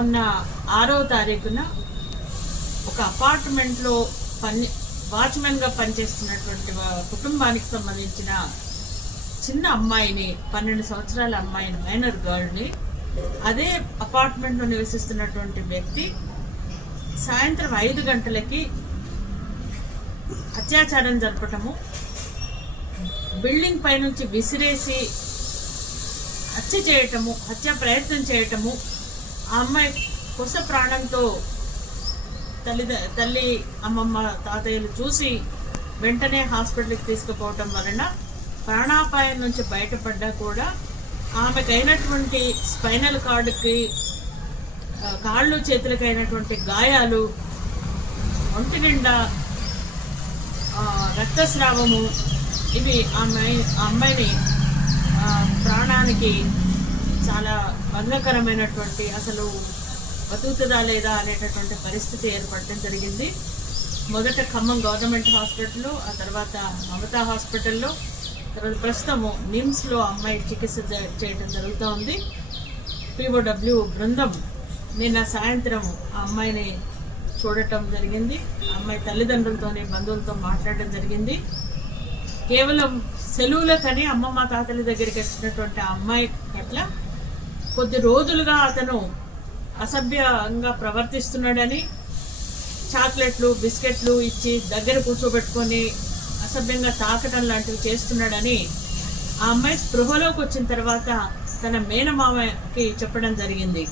మొన్న 6వ తారీఖున ఒక అపార్ట్మెంట్లో వాచ్మెన్గా పనిచేస్తున్నటువంటి కుటుంబానికి సంబంధించిన చిన్న అమ్మాయిని, 12 సంవత్సరాల అమ్మాయిని, మైనర్ గర్ల్ని అదే అపార్ట్మెంట్లో నివసిస్తున్నటువంటి వ్యక్తి సాయంత్రం 5 గంటలకి అత్యాచారం జరపటము, బిల్డింగ్ పైనుంచి విసిరేసి హత్య చేయటము, హత్య ప్రయత్నం చేయటము, ఆ అమ్మాయి కొస ప్రాణంతో తల్లి అమ్మమ్మ తాతయ్యలు చూసి వెంటనే హాస్పిటల్కి తీసుకుపోవటం వలన ప్రాణాపాయం నుంచి బయటపడ్డా కూడా ఆమెకు అయినటువంటి స్పైనల్ కార్డుకి, కాళ్ళు చేతులకు అయినటువంటి గాయాలు, ఒంటి నిండా రక్తస్రావము, ఇవి ఆ అమ్మాయిని ప్రాణానికి చాలా భంగకరమైనటువంటి, అసలు బతుకుతుందా లేదా అనేటటువంటి పరిస్థితి ఏర్పడటం జరిగింది. మొదట ఖమ్మం గవర్నమెంట్ హాస్పిటల్లో, ఆ తర్వాత మమతా హాస్పిటల్లో, తర్వాత ప్రస్తుతము నిమ్స్లో అమ్మాయి చికిత్స చేయడం జరుగుతూ ఉంది. POW బృందం నిన్న సాయంత్రం ఆ అమ్మాయిని చూడటం జరిగింది. ఆ అమ్మాయి తల్లిదండ్రులతోని, బంధువులతో మాట్లాడడం జరిగింది. కేవలం సెలవులకని అమ్మమ్మ తాతల దగ్గరికి వచ్చినటువంటి ఆ అమ్మాయి పట్ల కొద్ది రోజులుగా అతను అసభ్యంగా ప్రవర్తిస్తున్నాడని, చాక్లెట్లు, బిస్కెట్లు ఇచ్చి దగ్గర కూర్చోబెట్టుకొని అసభ్యంగా తాకటం లాంటివి చేస్తున్నాడని ఆ అమ్మాయి స్పృహలోకి వచ్చిన తర్వాత తన మేనమామకి చెప్పడం జరిగింది.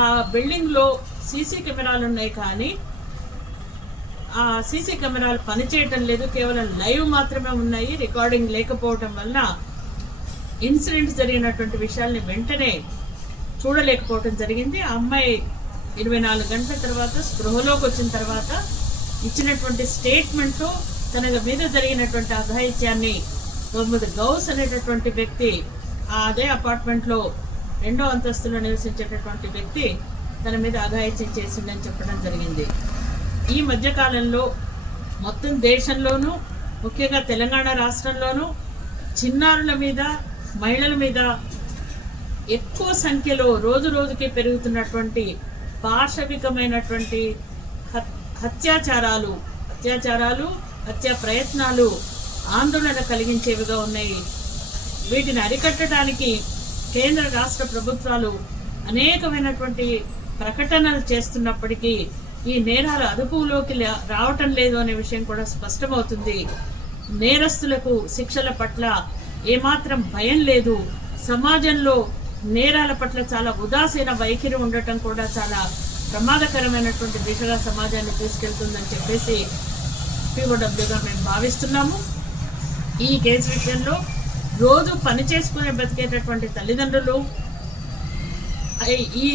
ఆ బిల్డింగ్లో సీసీ కెమెరాలు ఉన్నాయి, కానీ ఆ సీసీ కెమెరాలు పనిచేయటం లేదు, కేవలం లైవ్ మాత్రమే ఉన్నాయి. రికార్డింగ్ లేకపోవటం వలన ఇన్సిడెంట్ జరిగినటువంటి విషయాల్ని వెంటనే చూడలేకపోవటం జరిగింది. ఆ అమ్మాయి 24 గంటల తర్వాత స్పృహలోకి వచ్చిన తర్వాత ఇచ్చినటువంటి స్టేట్మెంట్తో తన మీద జరిగినటువంటి అఘాయిత్యాన్ని మొహమ్మద్ గౌస్ అనేటటువంటి వ్యక్తి, అదే అపార్ట్మెంట్లో 2వ అంతస్తులో నివసించేటటువంటి వ్యక్తి తన మీద అఘాయిత్యం చేసిందని చెప్పడం జరిగింది. ఈ మధ్యకాలంలో మొత్తం దేశంలోనూ, ముఖ్యంగా తెలంగాణ రాష్ట్రంలోనూ చిన్నారుల మీద, మహిళల మీద ఎక్కువ సంఖ్యలో రోజు రోజుకి పెరుగుతున్నటువంటి పాశవికమైనటువంటి అత్యాచారాలు, హత్యా ప్రయత్నాలు ఆందోళన కలిగించేవిగా ఉన్నాయి. వీటిని అరికట్టడానికి కేంద్ర రాష్ట్ర ప్రభుత్వాలు అనేకమైనటువంటి ప్రకటనలు చేస్తున్నప్పటికీ ఈ నేరాలు అదుపులోకి రావటం లేదు అనే విషయం కూడా స్పష్టమవుతుంది. నేరస్తులకు శిక్షల పట్ల ఏమాత్రం భయం లేదు. సమాజంలో నేరాల పట్ల చాలా ఉదాసీన వైఖరి ఉండటం కూడా చాలా ప్రమాదకరమైనటువంటి దిశగా సమాజాన్ని తీసుకెళ్తుందని చెప్పేసి POWగా మేము భావిస్తున్నాము. ఈ కేసు విషయంలో రోజు పని చేసుకునే బతికేటటువంటి తల్లిదండ్రులు ఈ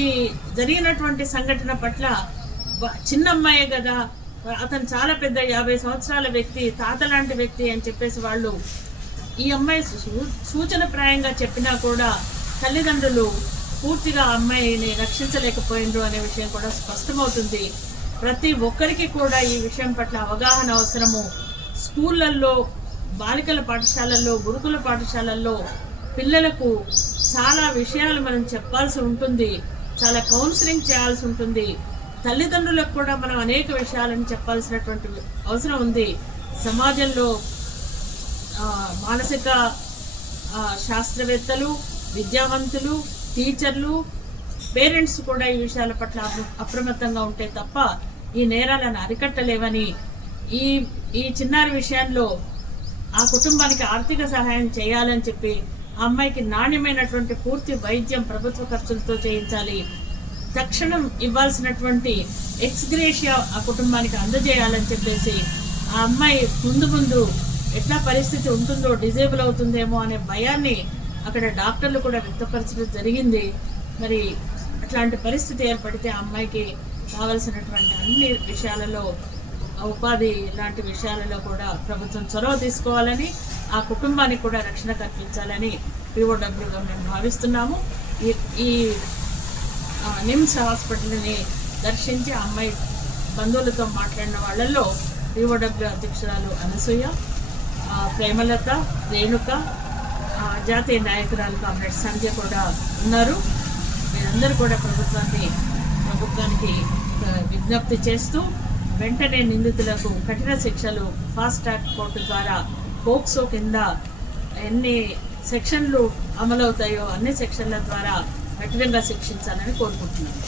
జరిగినటువంటి సంఘటన పట్ల, చిన్న అమ్మాయే కదా, అతను చాలా పెద్ద 50 సంవత్సరాల వ్యక్తి, తాత లాంటి వ్యక్తి అని చెప్పేసి వాళ్ళు ఈ అమ్మాయి సూచనప్రాయంగా చెప్పినా కూడా తల్లిదండ్రులు పూర్తిగా అమ్మాయిని రక్షించలేకపోయినరు అనే విషయం కూడా స్పష్టమవుతుంది. ప్రతి ఒక్కరికి కూడా ఈ విషయం పట్ల అవగాహన అవసరము. స్కూళ్ళల్లో, బాలికల పాఠశాలల్లో, గురుకుల పాఠశాలల్లో పిల్లలకు చాలా విషయాలు మనం చెప్పాల్సి ఉంటుంది, చాలా కౌన్సిలింగ్ చేయాల్సి ఉంటుంది. తల్లిదండ్రులకు కూడా మనం అనేక విషయాలను చెప్పాల్సినటువంటి అవసరం ఉంది. సమాజంలో మానసిక శాస్త్రవేత్తలు, విద్యావంతులు, టీచర్లు, పేరెంట్స్ కూడా ఈ విషయాల పట్ల అప్రమత్తంగా ఉంటే తప్ప ఈ నేరాలను అరికట్టలేవని, ఈ చిన్నారి విషయంలో ఆ కుటుంబానికి ఆర్థిక సహాయం చేయాలని చెప్పి ఆ అమ్మాయికి నాణ్యమైనటువంటి పూర్తి వైద్యం ప్రభుత్వ ఖర్చులతో చేయించాలి. తక్షణం ఇవ్వాల్సినటువంటి ఎక్స్గ్రేషియా ఆ కుటుంబానికి అందజేయాలని చెప్పేసి, ఆ అమ్మాయి ముందు ఎట్లా పరిస్థితి ఉంటుందో, డిజేబుల్ అవుతుందేమో అనే భయాన్ని అక్కడ డాక్టర్లు కూడా వ్యక్తపరచడం జరిగింది. మరి అట్లాంటి పరిస్థితి ఏర్పడితే ఆ అమ్మాయికి కావలసినటువంటి అన్ని విషయాలలో, ఉపాధి లాంటి విషయాలలో కూడా ప్రభుత్వం చొరవ తీసుకోవాలని, ఆ కుటుంబానికి కూడా రక్షణ కల్పించాలని POWగా మేము భావిస్తున్నాము. ఈ నిమ్స్ హాస్పిటల్ని దర్శించి ఆ అమ్మాయి బంధువులతో మాట్లాడిన వాళ్ళల్లో POW అధ్యక్షురాలు అనసూయ, ప్రేమలత, రేణుక, జాతీయ నాయకురాలు కామ్రేడ్ సంజయ్ కూడా ఉన్నారు. మీరందరూ కూడా ప్రభుత్వానికి విజ్ఞప్తి చేస్తూ వెంటనే నిందితులకు కఠిన శిక్షలు ఫాస్ట్ ట్రాక్ కోర్టు ద్వారా పోక్సో కింద ఎన్ని సెక్షన్లు అమలవుతాయో అన్ని సెక్షన్ల ద్వారా కఠినంగా శిక్షించాలని కోరుకుంటున్నాను.